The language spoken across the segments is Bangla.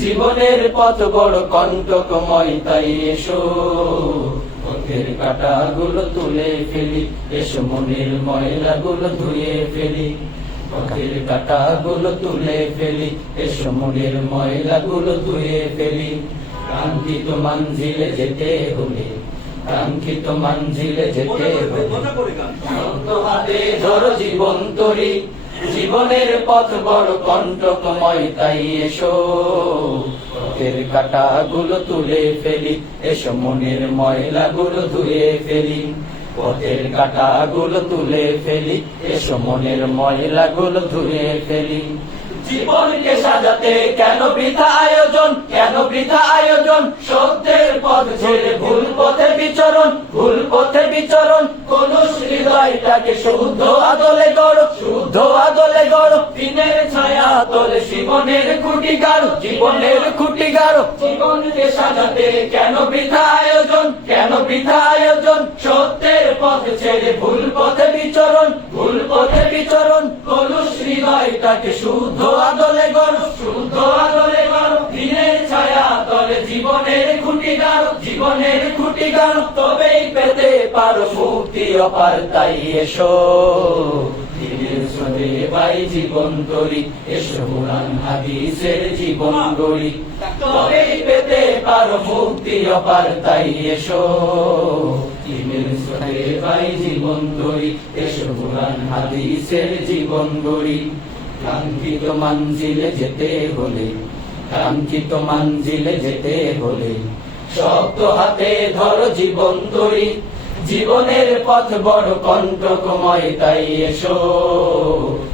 জীবনের পথ বড় কণ্টকময়, তাই এসো পথের কাঁটাগুলো তুলে ফেলি, এসো মনের ময়লাগুলো ধুয়ে ফেলি। পথের কাঁটাগুলো তুলে ফেলি, এসো মনের ময়লাগুলো ধুয়ে ফেলি। কাঙ্ক্ষিত মঞ্জিলে যেতে হলে, কাঙ্ক্ষিত মঞ্জিলে যেতে হলে শক্ত হাতে ধরো জীবন তরি। জীবনের পথ বড় কণ্টকময়, তাই এসো পথের কাঁটাগুলো তুলে ফেলি, এসো মনের ময়লাগুলো ধুয়ে ফেলি। পথের কাঁটাগুলো তুলে ফেলি, এসো মনের ময়লাগুলো ধুয়ে ফেলি। জীবনকে সাজাতে কেন বৃথা আয়োজন, কেন বৃথা আয়োজন? সত্যের পথ ছেড়ে ভুল পথে বিচরণ, ভুল পথে বিচরণ। কলুষ হৃদয়টাকে শুদ্ধ আদলে গড়ো, শুদ্ধ আদলে গড়ো। দিনের ছায়া তোলে জীবনের খুঁটি গাড়ো, জীবনের খুঁটি গাড়ো। জীবনকে সাজাতে কেন বৃথা আয়োজন, কেন বৃথা আয়োজন? সত্যের পথ ছেড়ে ভুল পথে বিচরণ, ভুল পথে বিচরণ। কলুষ হৃদয়টাকে শুদ্ধ আদলে গড়ো, শুদ্ধ আদলে গড়ো। দিনের ছায়া তলে জীবনের খুঁটি গাড়ো, জীবনের খুঁটি গাড়ো। তবেই পেতে পারো মুক্তি অপার, তাই এসো দিনের স্রোতে বাই জীবন তরি। এসো কোরআন হাদিসের জীবন গড়ি, তবেই পেতে পারো মুক্তি অপার, তাই এসো দিনের স্রোতে বাই জীবন তরি। এসো কোরআন হাদিসের জীবন গড়ি। কাঙ্ক্ষিত মঞ্জিলে যেতে হলে, কাঙ্ক্ষিত মঞ্জিলে যেতে হলে শক্ত হাতে ধরো জীবন তরি। জীবনের পথ বড় কণ্টকময়, তাই এসো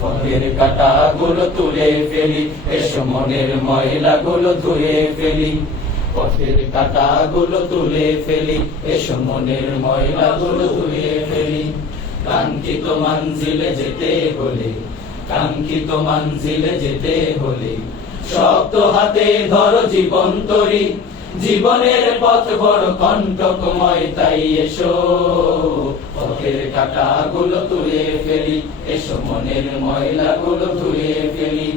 পথের কাঁটাগুলো তুলে ফেলি, এসো মনের ময়লাগুলো ধুয়ে ফেলি। পথের কাঁটাগুলো তুলে ফেলি, এসো মনের ময়লাগুলো ধুয়ে ফেলি। কাঙ্ক্ষিত মঞ্জিলে যেতে হলে, কাঙ্ক্ষিত মঞ্জিলে যেতে হলে শক্ত হাতে ধরো জীবন তরি। জীবনের পথ বড় কণ্টকময়, তাই এসো পথের কাঁটাগুলো তুলে ফেলি, এসো মনের ময়লাগুলো ধুয়ে ফেলি।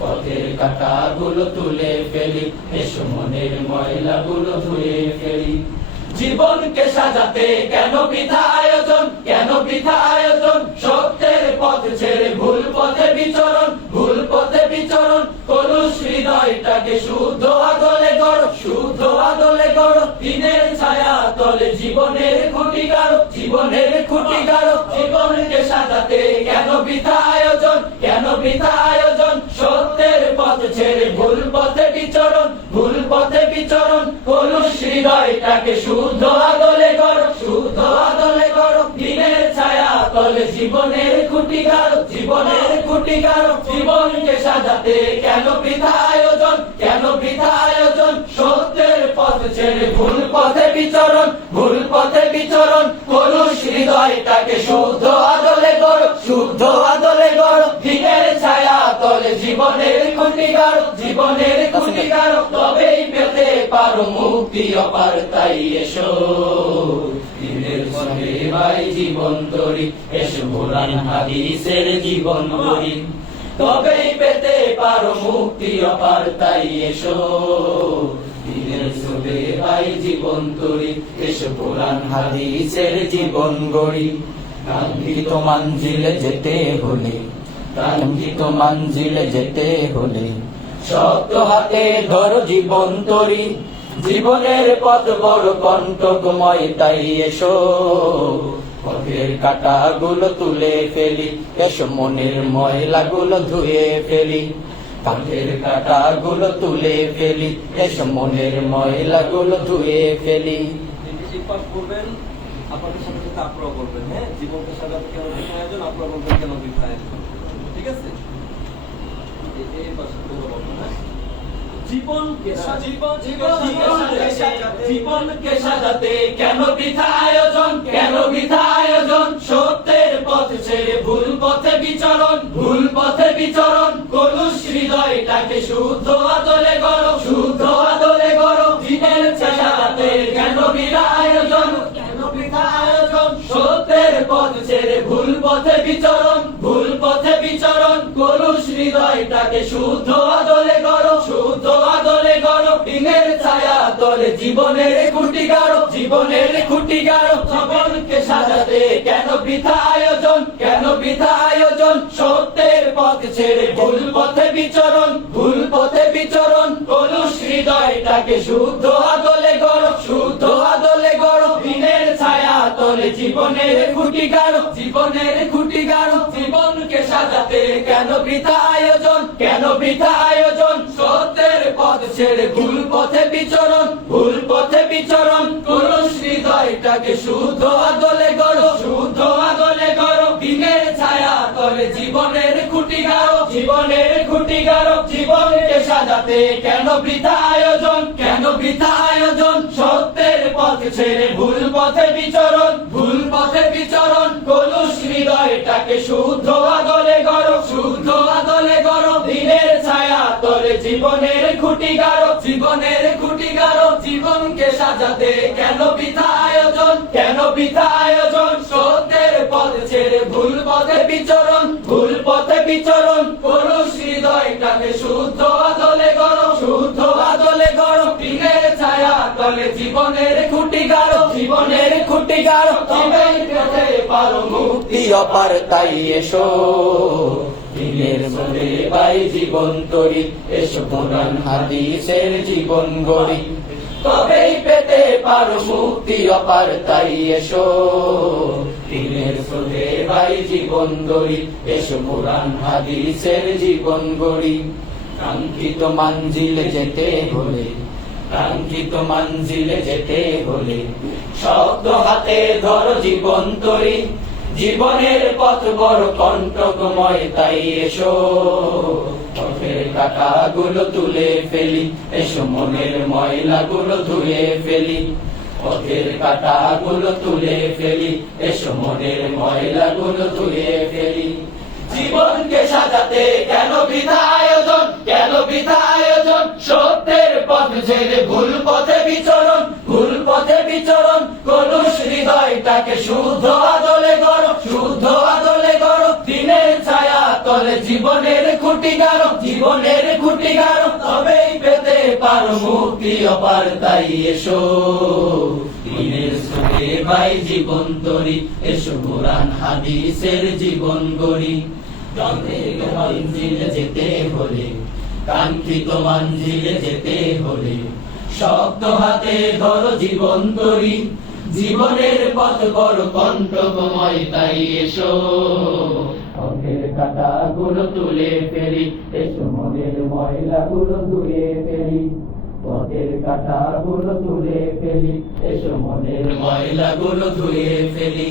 পথের কাঁটাগুলো তুলে ফেলি, এসো মনের ময়লাগুলো ধুয়ে ফেলি। জীবনকে সাজাতে কেন বৃথা আয়োজন, কেন বৃথা আয়োজন? সত্যের পথ ছেড়ে ভুল পথে বিচরণ, ভুল পথে বিচরণ। কলুষ হৃদয়টাকে শুদ্ধ আদলে গড়ো, শুদ্ধ আদলে গড়ো। দিনের ছায়া তলে জীবনের খুঁটি গাড়ো, জীবনের খুঁটি গাড়ো। জীবনকে সাজাতে কেন বৃথা আয়োজন, কেন বৃথা আয়োজন? সত্যের পথ ছেড়ে ভুল পথে বিচরণ, ভুল পথে বিচরণ। কলুষ হৃদয়টাকে শুদ্ধ আদলে গড়ো, শুদ্ধ আদলে গড়ো। দিনের ছায়া তলে জীবনের খুঁটি গাড়ো, জীবনের খুঁটি গাড়ো। জীবনকে সাজাতে কেন বৃথা আয়োজন, কেন বৃথা আয়োজন? সত্যের পথ ছেড়ে ভুল পথে বিচরণ, ভুল পথে বিচরণ। কলুষ হৃদয়টাকে শুদ্ধ আদলে গড়ো, শুদ্ধ আদলে গড়ো। দিনের ছায়া তলে জীবনের খুঁটি গাড়ো, জীবনের খুঁটি গাড়ো। তবেই পেতে পারো মুক্তি অপার, তাই এসো দিনের সঙ্গে ভাই জীবন তরি। এসো কোরআন হাদিসের জীবন গড়ি, তবেই পেতে পারো মুক্তি অপার, তাই এসো দিনের সঙ্গে ভাই জীবন তরি। এসো কোরআন হাদিসের জীবন গড়ি। কাঙ্ক্ষিত মঞ্জিলে যেতে হলে, কাঙ্ক্ষিত মঞ্জিলে যেতে হলে শক্ত হাতে ধরো জীবন তরি। জীবনের পথ বড় কণ্টকময়, তাই এসো পথের কাঁটাগুলো তুলে ফেলি, এসো মনের ময়লাগুলো ধুয়ে ফেলি। পথের কাঁটাগুলো তুলে ফেলি, এসো মনের ময়লাগুলো ধুয়ে ফেলি। করবেন আপনাদের সাথে সাথে আপনারা বলবেন, হ্যাঁ, জীবনকে সাজাতে কেন বৃথা আয়োজন, আপনারা বলবেন কেন বৃথা আয়োজন। ঠিক আছে? এই পাশে বলবেন, হ্যাঁ। জীবনকে সাজাতে কেন বৃথা আয়োজন, কেন বৃথা আয়োজন? সত্যের পথ ছেড়ে ভুল পথে বিচরণ, ভুল পথে বিচরণ। কলুষ হৃদয়টাকে শুদ্ধ আদলে গড়ো, শুদ্ধ আদলে গড়ো। দিনের ছায়াতে কেন বৃথা আয়োজন, কেন বৃথা আয়োজন? সত্যের পথ ছেড়ে ভুল পথে বিচরণ, ভুল পথে বিচরণ। কলুষ হৃদয়টাকে শুদ্ধ আদলে গড়ো, শুদ্ধ আদলে তলে জীবনের খুঁটি গাড়ো, জীবনের খুঁটি গাড়ো। জীবনকে সাজাতে কেন বৃথা আয়োজন, কেন বৃথা আয়োজন? সত্যের পথ ছেড়ে ভুল পথে বিচরণ, ভুল পথে বিচরণ। কলুষ হৃদয়টাকে শুদ্ধ আদলে গড়ো, শুদ্ধ আদলে গড়ো। দিনের ছায়া তলে জীবনের খুঁটি গাড়ো, জীবনের খুঁটি গাড়ো। জীবনকে সাজাতে কেন বৃথা আয়োজন, কেন বৃথা আয়োজন? সত্যের পথ ছেড়ে ভুল পথে বিচরণ, ভুল পথে বিচরণ। কলুষ হৃদয়টাকে শুদ্ধ আদলে গড়ো, শুদ্ধ আদলে গড়ো। দিনের ছায়া তলে জীবনের খুঁটি গাড়ো, জীবনের খুঁটি গাড়ো। জীবনকে সাজাতে কেন বৃথা আয়োজন, কেন বৃথা আয়োজন? সত্যের পথ ছেড়ে ভুল পথে বিচরণ, ভুল পথে বিচরণ। কলুষ হৃদয়টাকে শুদ্ধ আদলে গড়ো, শুদ্ধ আদলে গড়ো। দিনের ছায়া তলে জীবনের খুঁটি গাড়ো, জীবনের খুঁটি গাড়ো। জীবনকে সাজাতে কেন বৃথা আয়োজন, কেন বৃথা আয়োজন? সত্যের পথ ছেড়ে ভুল পথে বিচরণ, ভুল পথে বিচরণ। কলুষ হৃদয়টাকে শুদ্ধ আদলে গড়ো, শুদ্ধ আদলে গড়ো। দিনের ছায়া তলে জীবনের খুঁটি গাড়ো, জীবনের খুঁটি গাড়ো। তবেই পেতে পারো মুক্তি অপার, তাই এসো দিনের মধ্যে বাই জীবন তরি। এসো কোরআন হাদিসের জীবন গড়ি, তবেই পেতে পারো মুক্তি অপার, তাই এসো দিনের মধ্যে বাই জীবন গড়ি। এসো কোরআন হাদিসের জীবন গড়ি। কাঙ্ক্ষিত মঞ্জিলে যেতে হলে, কাঙ্ক্ষিত মঞ্জিলে যেতে হলে শব্দ হাতে ধরো জীবন তরি। জীবনের পথ বড় কণ্টকময়, তাই এসো পথের কাঁটাগুলো তুলে ফেলি। এসো মনের ময়লাগুলো ধুয়ে ফেলি, পথের কাঁটাগুলো তুলে ফেলি। এসো মনের ময়লাগুলো ধুয়ে ফেলি। জীবনকে সাজাতে কেন বৃথা আয়োজন, কেন বৃথা আয়োজন? সত্যের পথ ছেড়ে ভুল পথে বিচরণ, ভুল পথে বিচরণ। কলুষ হৃদয়টাকে শুদ্ধ আদলে গড়ো, শুদ্ধ আদলে গড়ো। দিনের ছায়া তলে জীবনের খুঁটি গাড়ো, জীবনের খুঁটি গাড়ো। তবেই পেতে পারো মুক্তি অপার, তাই এসো দিনের সুখে ভাই জীবন তরি। এসো কোরআন হাদিসের জীবন গড়ি। কাঙ্ক্ষিত মঞ্জিলে যেতে হলে, কাঙ্ক্ষিত মঞ্জিলে যেতে হলে শব্দ হাতে ধরো জীবন তরি। জীবনের পথ বড় কণ্টকময়, তাই এসো পথের কাঁটাগুলো তুলে ফেলি। এসো মনের ময়লাগুলো ধুয়ে ফেলি, পথের কাঁটাগুলো তুলে ফেলি। এসো মনের ময়লাগুলো ধুয়ে ফেলি।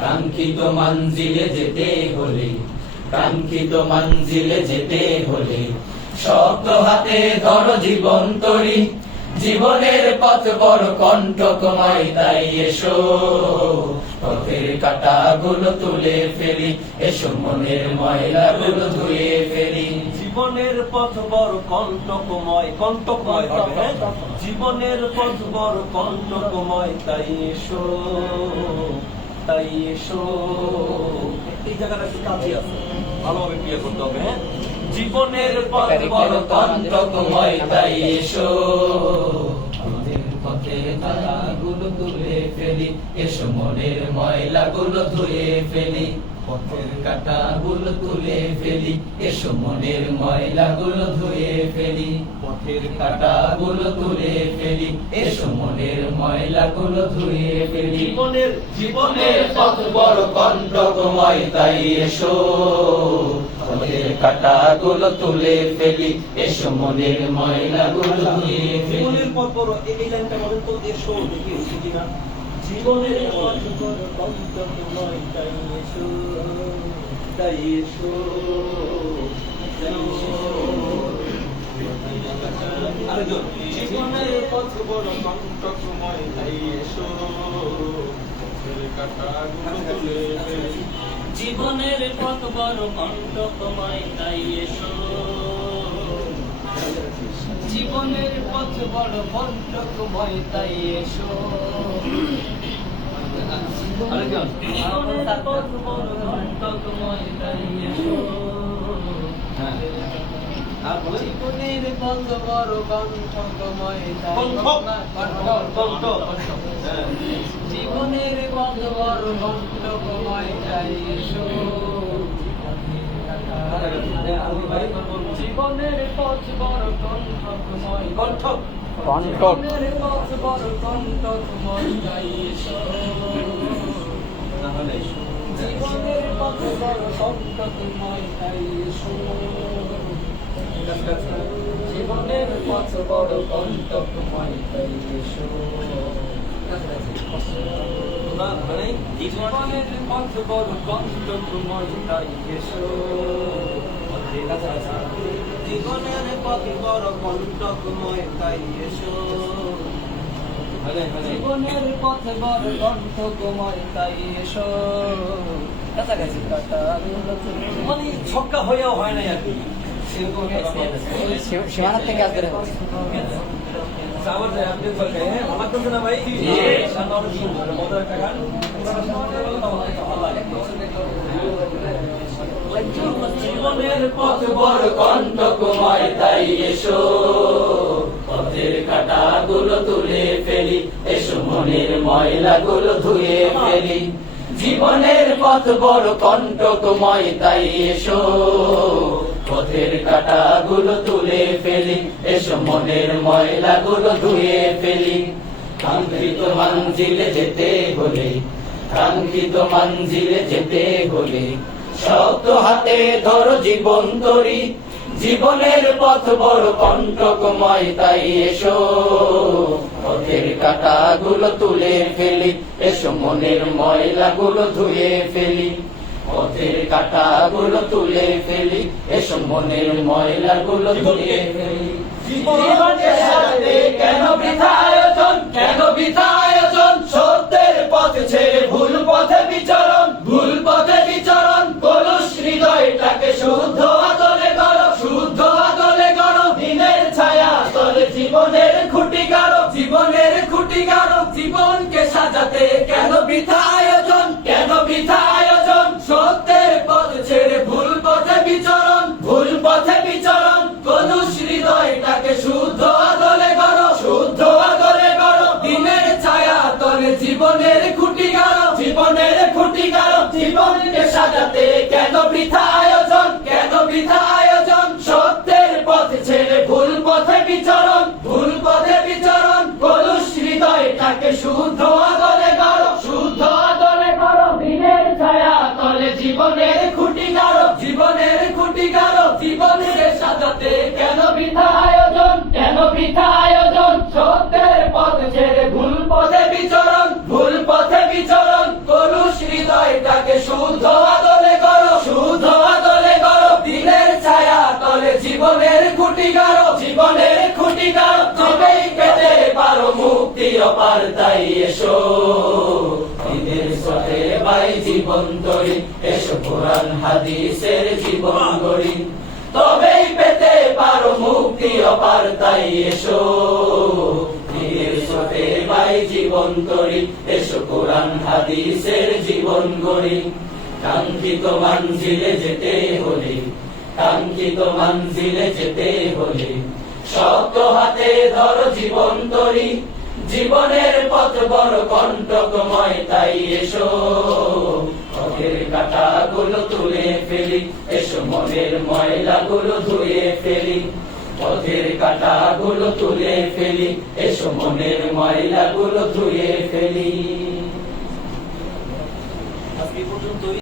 কাঙ্ক্ষিত মঞ্জিলে যেতে হলে, কাঙ্ক্ষিত মঞ্জিলে যেতে হলে শব্দ হাতে ধরো জীবন তরি। জীবনের পথ বড় কণ্টকময়, তাই এসো পথের কাঁটাগুলো তুলে ফেলি। এসো মনের ময়লাগুলো ধুয়ে ফেলি। জীবনের পথ বড় কণ্টকময়, কণ্টকময় হবে, হ্যাঁ? জীবনের পথ বড় কণ্টকময়, তাই এসো, তাই এসো। এই জায়গাটা একটু কাছে আছে, ভালোভাবে ক্লিয়ার করতে হবে, হ্যাঁ? জীবনের পথ বড় কণ্টকময়, তাই এসো আমাদের পথে কাঁটাগুলো তুলে ফেলি। এসো মনের ময়লাগুলো ধুয়ে ফেলি, পথের কাঁটাগুলো তুলে ফেলি। এসো মনের ময়লাগুলো ধুয়ে ফেলি, পথের কাঁটাগুলো তুলে ফেলি। এসো মনের ময়লাগুলো ধুয়ে ফেলি। জীবনের জীবনের পথ বড় কণ্টকময়, তাই এসো পথের কাঁটাগুলো তুলে ফেলি। এসো মনের ময়লাগুলো ধুয়ে ফেলি। জীবনের পথ বড়, এই লাইনটা বলেন তো, এসো দেখি হচ্ছে কিনা। জীবনের পথ বড় কণ্টকময়, তাই এসো, তাই এসো, তাই এসো। আরেকজন, জীবনের পথ বড় কণ্টকময়, তাই এসো পথের কাঁটাগুলো তুলে ফেলি। জীবনের পথ বড় কণ্টকময়, তাই এসো। জীবনের পথ বড় কণ্টকময়, তাই এসো। আরেকজন, জীবনের পথ বড় কণ্টকময়, তাই এসো। হ্যাঁ আর বলেন জীবনের পথ বড় কণ্ঠকময় তাই কণ্ঠ হ্যাঁ জীবনের পথ বড় কণ্ঠকময় তাই এসো জীবনের পথ বড় কণ্ঠকময় কণ্ঠ জীবনের পথ বড় কণ্ঠকময় তাই এসো না হলে জীবনের পথ বড় কণ্ঠকময় তাই এসো জীবনের পথ বড় কণ্ঠকময় তাই এসো না মানে জীবনের পথ বড় কণ্ঠকময় তাই এসো জীবনের পথ বড় কণ্ঠকময় তাই এসো জীবনের পথ বড় কণ্ঠকময় তাই এসো কাছাকাছি কাটা মানে ছক্কা হয়েও হয় না আর কি সীমানা থেকে আসবে আমার আপনি বলবেন আমার তো না ভাই সাধারণ সুন্দর মজার একটা গান জীবনের পথ বড় কণ্ঠকময় তাই এসো পথের কাঁটাগুলো তুলে ফেলি এসো মনের ময়লাগুলো ধুয়ে ফেলি জীবনের পথ বড় কণ্ঠকময় তাই এসো পথের কাঁটাগুলো তুলে ফেলি এসো মনের ময়লাগুলো ধুয়ে ফেলি কাঙ্ক্ষিত মঞ্জিলে যেতে হলে কাঙ্ক্ষিত মঞ্জিলে যেতে হলে শক্ত হাতে ধরো জীবন তরি জীবনের পথ বড় কণ্ঠকময় তাই এসো পথের কাঁটাগুলো তুলে ফেলি এসো মনের ময়লাগুলো ধুয়ে ফেলি পথের কাঁটাগুলো তুলে ফেলি এসো মনের ময়লাগুলো ধুয়ে ফেলি জীবনের সাথে কেন বৃথা আয়োজন কেন বৃথা আয়োজন সত্যের পথে ছেড়ে ভুল পথে বিচরণ ভুল পথে বিচরণ কলুষ হৃদয়টাকে শুদ্ধ আদলে করো শুদ্ধ আদলে করো দিনের ছায়া তলে জীবনের খুঁটি গাড়ো জীবনের খুঁটি গাড়ো জীবনকে সাজাতে কেন বৃথা আয়োজন কেন বৃথা আয়োজন সত্যের পথ ছেড়ে ভুল পথে বিচরণ ভুল পথে বিচরণ কলুষ হৃদয়টাকে শুদ্ধ আদলে করো শুদ্ধ আদলে করো দিনের ছায়া তলে জীবনের খুঁটি গাড়ো জীবনের খুঁটি গাড়ো জীবনকে সাজাতে কেন বৃথা আয়োজন কেন বৃথা আয়োজন সত্যের পথ ছেড়ে ভুল পথে বিচরণ ভুল পথে বিচরণ কলুষ হৃদয়টাকে শুদ্ধ আদলে করো শুদ্ধ আদলে করো দিনের ছায়া তলে জীবনের খুঁটি গাড়ো জীবনের খুঁটি গাড়ো জীবনকে সাজাতে কেন বৃথা আয়োজন কেন বৃথা আয়োজন সত্যের পথ ছেড়ে ভুল পথে বিচরণ ভুল পথে বিচরণ কলুষ হৃদয়টাকে শুদ্ধ আদলে করো শুদ্ধ আদলে করো দিনের ছায়া তলে জীবনের খুঁটি গাড়ো জীবনের খুঁটি গাড়ো তবেই পেতে পারো মুক্তির অপার তাই এসো দিনের সাথে ভাই জীবন তরি এসো কোরআন হাদিসের জীবন গড়ি তবেই পেতে পারো মুক্তি অপার তাই এসো দিনের সাথে ভাই জীবন তরি এসো কোরআন হাদিসের জীবন গড়ি কাঙ্ক্ষিত মঞ্জিলে যেতে হলে কাঙ্ক্ষিত মঞ্জিলে যেতে হলে শক্ত হাতে ধরো জীবন তরি জীবনের পথ বড় কণ্ঠকময় তাই এসো পথের কাঁটাগুলো তুলে ফেলি এসো মনের ময়লাগুলো ধুয়ে ফেলি পথের কাঁটাগুলো তুলে ফেলি এসো মনের ময়লাগুলো ধুয়ে ফেলি আজকে পর্যন্ত